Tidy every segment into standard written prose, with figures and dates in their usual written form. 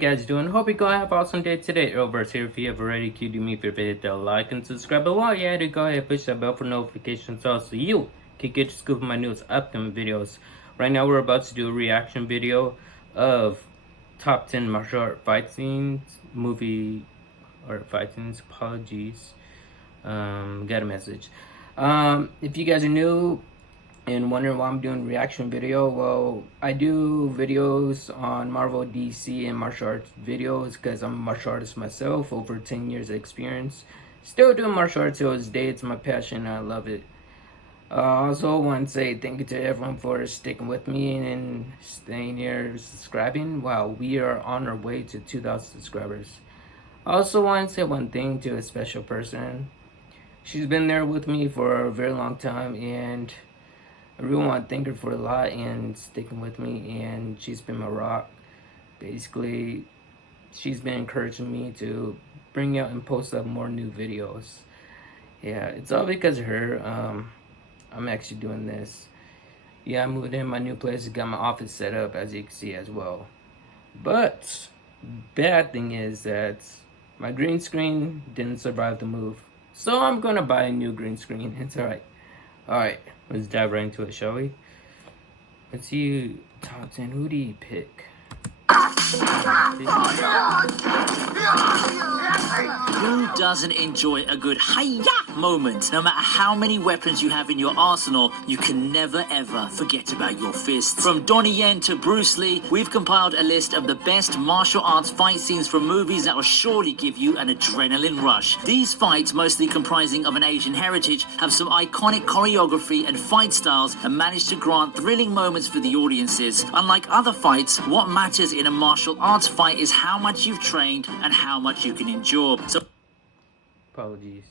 guys doing? Hope you're going to have an awesome day today. Arrowverse here. If you have already queued me, if you hit that like and subscribe. But while you're at it, go ahead and push that bell for notifications so you can get your scoop of my newest upcoming videos. Right now we're about to do a reaction video of top 10 martial art fight scenes, movie or fight scenes. Apologies. Got a message. If you guys are new and wondering why I'm doing a reaction video, well, I do videos on Marvel, DC, and martial arts videos because I'm a martial artist myself, over 10 years of experience. Still doing martial arts till this day. It's my passion and I love it. Also want to say thank you to everyone for sticking with me and staying here, subscribing. Wow, we are on our way to 2,000 subscribers. I also want to say one thing to a special person. She's been there with me for a very long time, and I really want to thank her for a lot and sticking with me, and she's been my rock. Basically, she's been encouraging me to bring out and post up more new videos. Yeah, it's all because of her. I'm actually doing this. Yeah, I moved in my new place, got my office set up, as you can see as well. But bad thing is that my green screen didn't survive the move, so I'm gonna buy a new green screen. It's alright. Alright, let's dive right into it, shall we? Let's see, top 10, who do you pick? Who doesn't enjoy a good hi-ya moment? No matter how many weapons you have in your arsenal, you can never ever forget about your fists. From Donnie Yen to Bruce Lee, we've compiled a list of the best martial arts fight scenes from movies that will surely give you an adrenaline rush. These fights, mostly comprising of an Asian heritage, have some iconic choreography and fight styles and manage to grant thrilling moments for the audiences. Unlike other fights, what matters in a martial arts fight is how much you've trained and how much you can endure. So Apologies.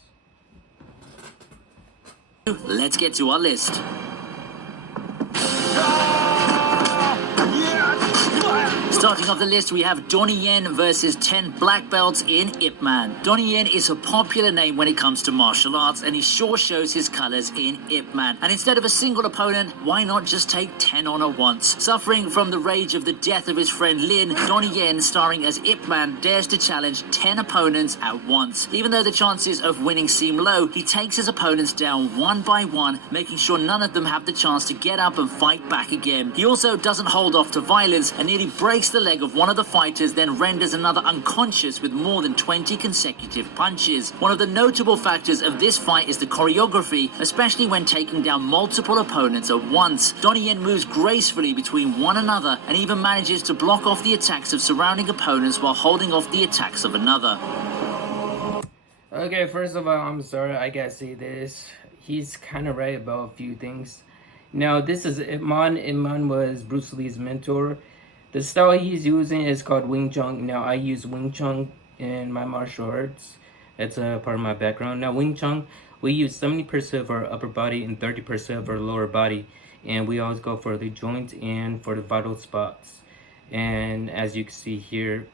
let's get to our list. Starting off the list, we have Donnie Yen versus 10 black belts in Ip Man. Donnie Yen is a popular name when it comes to martial arts, and he sure shows his colors in Ip Man. And instead of a single opponent, why not just take 10 on at once? Suffering from the rage of the death of his friend Lin, Donnie Yen, starring as Ip Man, dares to challenge 10 opponents at once. Even though the chances of winning seem low, he takes his opponents down one by one, making sure none of them have the chance to get up and fight back again. He also doesn't hold off to violence and nearly breaks the leg of one of the fighters, then renders another unconscious with more than 20 consecutive punches. One of the notable factors of this fight is the choreography, especially when taking down multiple opponents at once. Donnie Yen moves gracefully between one another and even manages to block off the attacks of surrounding opponents while holding off the attacks of another. Okay, first of all, I'm sorry, I gotta say this. He's kind of right about a few things. Now, this is Ip Man. Ip Man was Bruce Lee's mentor. The style he's using is called Wing Chun. Now, I use Wing Chun in my martial arts. That's a part of my background. Now, Wing Chun, we use 70% of our upper body and 30% of our lower body. And we always go for the joints and for the vital spots. And as you can see here,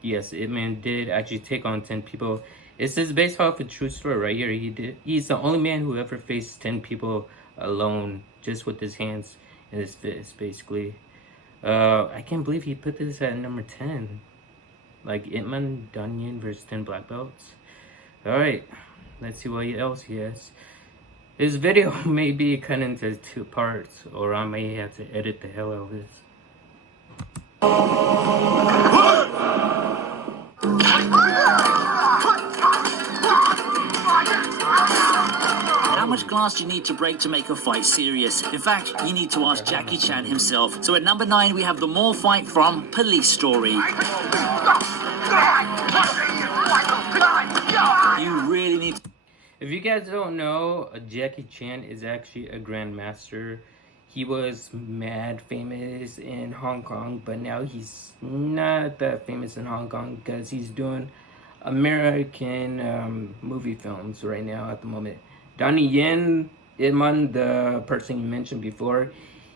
yes, Ip Man did actually take on 10 people. This is based off a true story right here. He's the only man who ever faced 10 people alone, just with his hands and his fists, basically. I can't believe he put this at number 10. Like Ip Man, Donnie Yen versus 10 black belts. Alright, let's see what else he has. This video may be cut into 2 parts, or I may have to edit the hell out of this. How much glass do you need to break to make a fight serious? In fact, you need to ask Jackie Chan himself. So at number 9, we have the Mall fight from Police Story. You really need to... If you guys don't know, Jackie Chan is actually a grandmaster. He was mad famous in Hong Kong, but now he's not that famous in Hong Kong because he's doing American movie films right now at the moment. Donnie Yen, Ip Man, the person you mentioned before,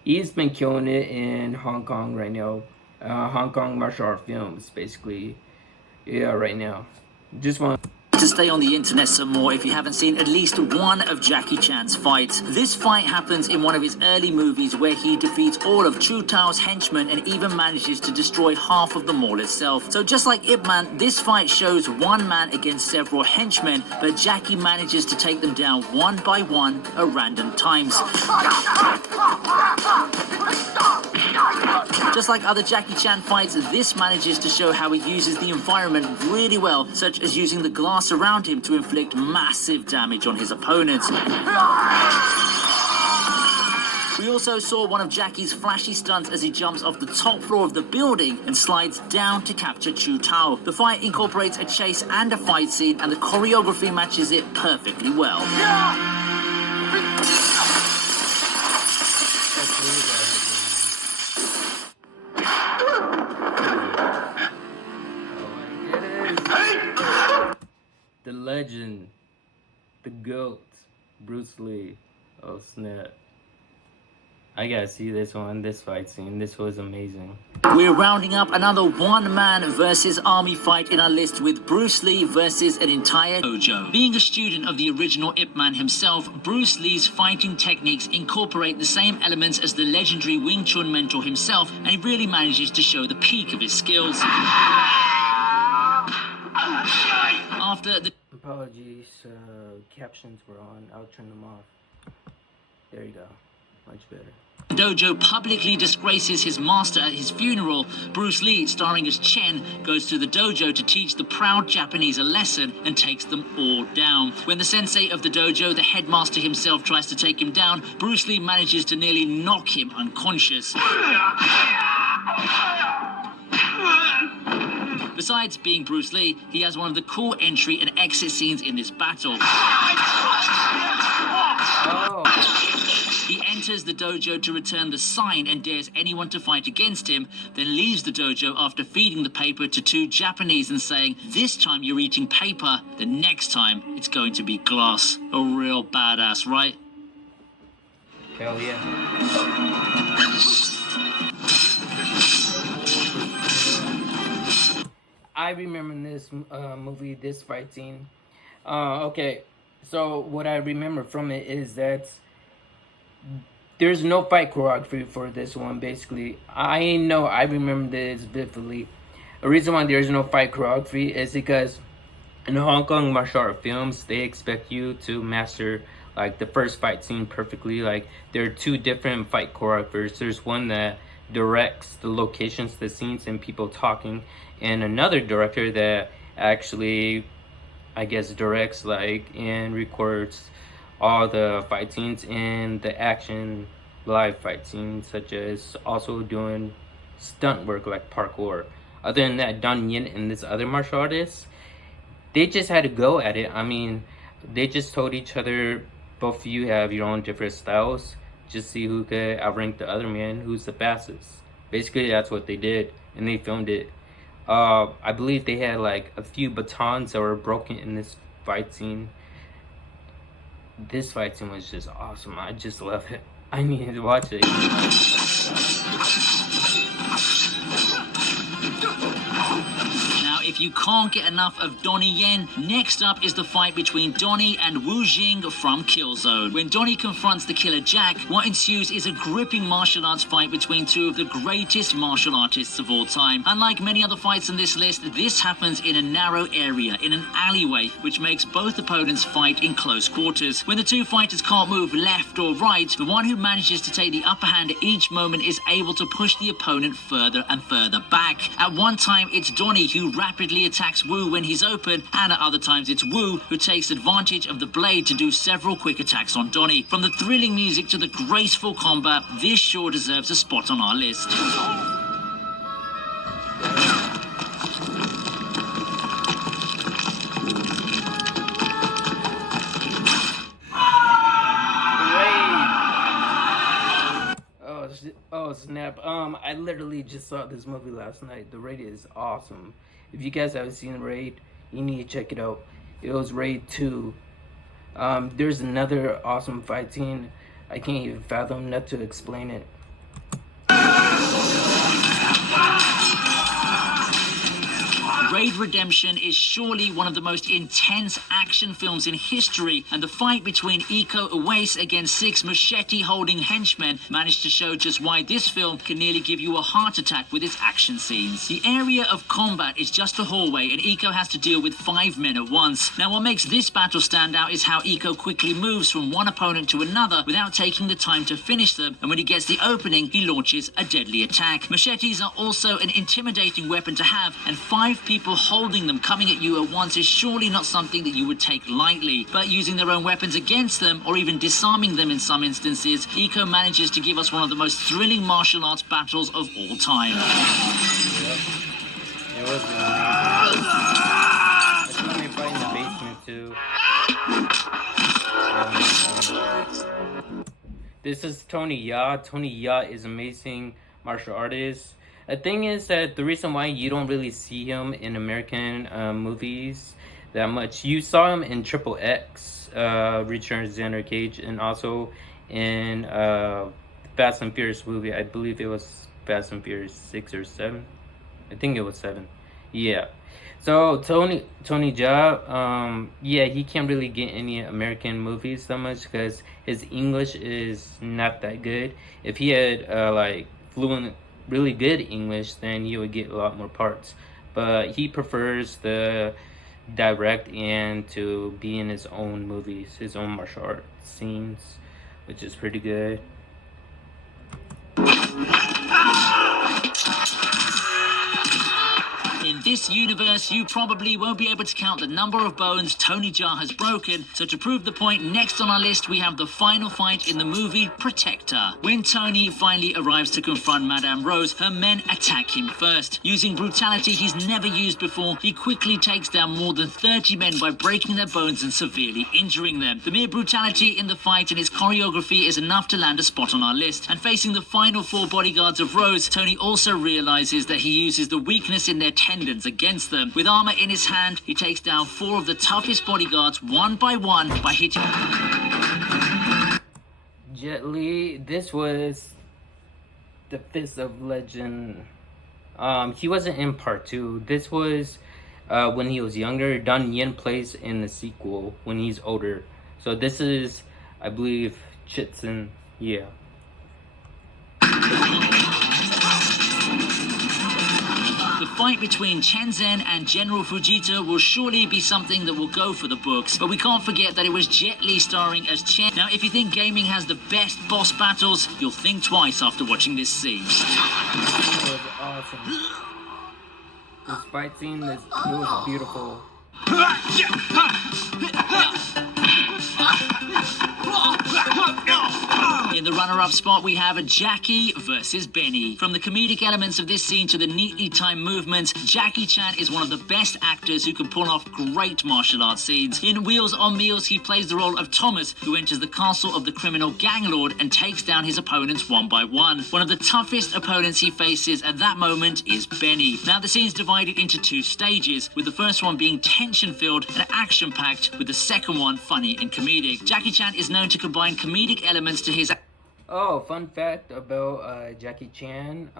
he's been killing it in Hong Kong right now. Hong Kong martial art films, basically. Yeah, right now. Just want to stay on the internet some more if you haven't seen at least one of Jackie Chan's fights. This fight happens in one of his early movies where he defeats all of Chu Tao's henchmen and even manages to destroy half of the mall itself. So just like Ip Man, this fight shows one man against several henchmen, but Jackie manages to take them down one by one at random times. Just like other Jackie Chan fights, this manages to show how he uses the environment really well, such as using the glass around him to inflict massive damage on his opponents. We also saw one of Jackie's flashy stunts as he jumps off the top floor of the building and slides down to capture Chu Tao. The fight incorporates a chase and a fight scene, and the choreography matches it perfectly well. The legend, the GOAT, Bruce Lee. Oh snap. I gotta see this fight scene. This was amazing. We're rounding up another one-man versus army fight in our list with Bruce Lee versus an entire dojo. Being a student of the original Ip Man himself, Bruce Lee's fighting techniques incorporate the same elements as the legendary Wing Chun mentor himself, and he really manages to show the peak of his skills. After the... Apologies, captions were on. I'll turn them off. There you go. Much better. Dojo publicly disgraces his master at his funeral. Bruce Lee, starring as Chen, goes to the dojo to teach the proud Japanese a lesson and takes them all down. When the sensei of the dojo, the headmaster himself, tries to take him down, Bruce Lee manages to nearly knock him unconscious. Besides being Bruce Lee, he has one of the cool entry and exit scenes in this battle. Oh. He enters the dojo to return the sign and dares anyone to fight against him, then leaves the dojo after feeding the paper to two Japanese and saying, "This time you're eating paper, the next time it's going to be glass." A real badass, right? Hell yeah. I remember in this movie, this fight scene. Okay, so what I remember from it is that there's no fight choreography for this one, basically. I remember this vividly. The reason why there's no fight choreography is because in Hong Kong martial art films, they expect you to master like the first fight scene perfectly. Like there are two different fight choreographers. There's one that directs the locations, the scenes, and people talking, and another director that actually, I guess, directs like and records all the fight scenes and the action live fight scenes, such as also doing stunt work like parkour. Other than that, Don Yin and this other martial artist, they just had to go at it. I mean, they just told each other, both of you have your own different styles, just see who could outrank the other man, who's the fastest. Basically, that's what they did, and they filmed it. I believe they had like a few batons that were broken in this fight scene. This fight scene was just awesome. I just love it. I need to watch it. Now, if you can't get enough of Donnie Yen, next up is the fight between Donnie and Wu Jing from Killzone. When Donnie confronts the killer Jack, what ensues is a gripping martial arts fight between two of the greatest martial artists of all time. Unlike many other fights on this list, this happens in a narrow area, in an alleyway, which makes both opponents fight in close quarters. When the two fighters can't move left or right, the one who manages to take the upper hand at each moment is able to push the opponent further and further back. At one time, it's Donnie who rapidly attacks Wu when he's open, and at other times it's Wu who takes advantage of the blade to do several quick attacks on Donnie. From the thrilling music to the graceful combat, this sure deserves a spot on our list. Oh snap. I literally just saw this movie last night. The Raid is awesome. If you guys haven't seen Raid, you need to check it out. It was Raid 2. There's another awesome fight scene. I can't even fathom not to explain it. Raid Redemption is surely one of the most intense action films in history, and the fight between Iko Uwais against 6 machete-holding henchmen managed to show just why this film can nearly give you a heart attack with its action scenes. The area of combat is just a hallway, and Iko has to deal with 5 men at once. Now, what makes this battle stand out is how Iko quickly moves from one opponent to another without taking the time to finish them, and when he gets the opening, he launches a deadly attack. Machetes are also an intimidating weapon to have, and 5 people holding them coming at you at once is surely not something that you would take lightly. But using their own weapons against them, or even disarming them in some instances, Iko manages to give us one of the most thrilling martial arts battles of all time. It was amazing. It's when they fight in the basement too. This is Tony Ya. Tony Ya is amazing martial artist. The thing is that the reason why you don't really see him in American movies that much, you saw him in Triple X, Return of Xander Cage, and also in Fast and Furious movie. I believe it was Fast and Furious 6 or 7. I think it was 7. Yeah. So Tony Jaa, yeah, he can't really get any American movies that much because his English is not that good. If he had like fluent, really good English, then he would get a lot more parts. But he prefers the direct and to be in his own movies, his own martial arts scenes, which is pretty good. In this universe, you probably won't be able to count the number of bones Tony Jaa has broken, so to prove the point, next on our list we have the final fight in the movie Protector. When Tony finally arrives to confront Madame Rose, her men attack him first. Using brutality he's never used before, he quickly takes down more than 30 men by breaking their bones and severely injuring them. The mere brutality in the fight and his choreography is enough to land a spot on our list. And facing the final 4 bodyguards of Rose, Tony also realizes that he uses the weakness in their tendons against them. With armor in his hand, he takes down 4 of the toughest bodyguards one by one by hitting... Jet Li, this was the Fist of Legend. He wasn't in part 2. This was when he was younger. Don Yen plays in the sequel when he's older. So this is, I believe, Chitsen. Yeah. The fight between Chen Zhen and General Fujita will surely be something that will go for the books, but we can't forget that it was Jet Li starring as Chen. Now, if you think gaming has the best boss battles, you'll think twice after watching this scene. It was awesome. This fight scene, it was beautiful. In the runner-up spot, we have Jackie versus Benny. From the comedic elements of this scene to the neatly timed movements, Jackie Chan is one of the best actors who can pull off great martial arts scenes. In Wheels on Meals, he plays the role of Thomas, who enters the castle of the criminal gang lord and takes down his opponents one by one. One of the toughest opponents he faces at that moment is Benny. Now, the scene's divided into 2 stages, with the first one being tension-filled and action-packed, with the second one funny and comedic. Jackie Chan is known to combine comedic elements to his... Oh, fun fact about Jackie Chan.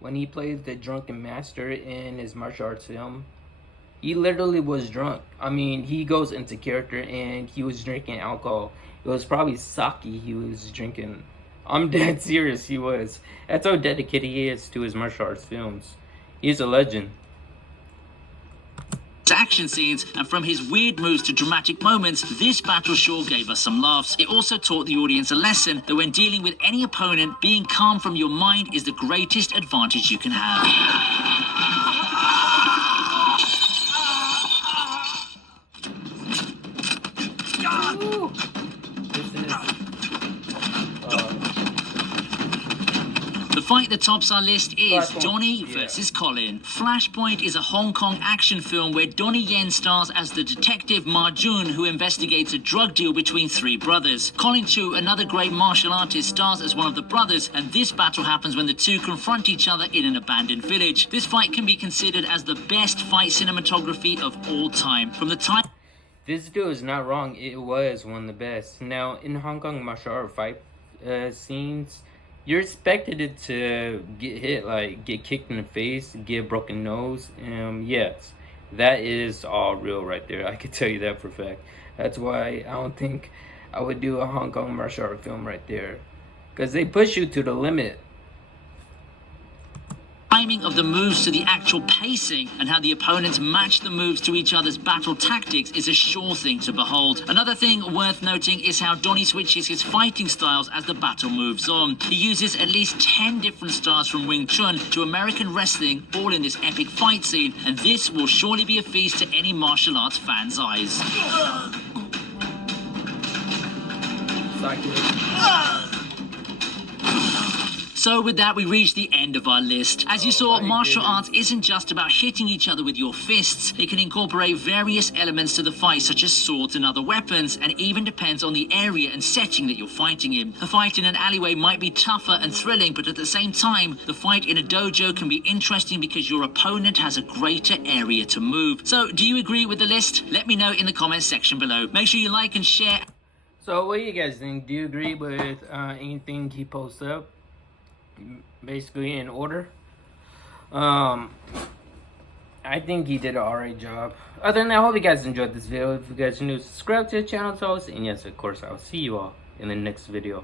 When he plays the drunken master in his martial arts film, he literally was drunk. I mean, he goes into character and he was drinking alcohol. It was probably sake he was drinking. I'm dead serious, he was. That's how dedicated he is to his martial arts films. He's a legend. Action scenes, and from his weird moves to dramatic moments, this battle sure gave us some laughs. It also taught the audience a lesson that when dealing with any opponent, being calm from your mind is the greatest advantage you can have. The fight that tops our list is Donnie versus Colin. Flashpoint is a Hong Kong action film where Donnie Yen stars as the detective Ma Jun, who investigates a drug deal between 3 brothers. Colin Chu, another great martial artist, stars as one of the brothers, and this battle happens when the 2 confront each other in an abandoned village. This fight can be considered as the best fight cinematography of all time. From the time... This dude is not wrong, it was one of the best. Now, in Hong Kong martial art fight scenes, you're expected it to get hit, like get kicked in the face, get a broken nose. Yes, that is all real right there. I can tell you that for a fact. That's why I don't think I would do a Hong Kong martial art film right there, because they push you to the limit. Timing of the moves to the actual pacing and how the opponents match the moves to each other's battle tactics is a sure thing to behold. Another thing worth noting is how Donnie switches his fighting styles as the battle moves on. He uses at least 10 different styles from Wing Chun to American wrestling, all in this epic fight scene, and this will surely be a feast to any martial arts fan's eyes. So with that, we reach the end of our list. As you saw, martial arts isn't just about hitting each other with your fists. It can incorporate various elements to the fight, such as swords and other weapons, and even depends on the area and setting that you're fighting in. A fight in an alleyway might be tougher and thrilling, but at the same time, the fight in a dojo can be interesting because your opponent has a greater area to move. So, do you agree with the list? Let me know in the comments section below. Make sure you like and share. So what do you guys think? Do you agree with anything he posts up? Basically in order. I think he did an alright job. Other than that, I hope you guys enjoyed this video. If you guys are new, subscribe to the channel as always. And yes, of course, I'll see you all in the next video.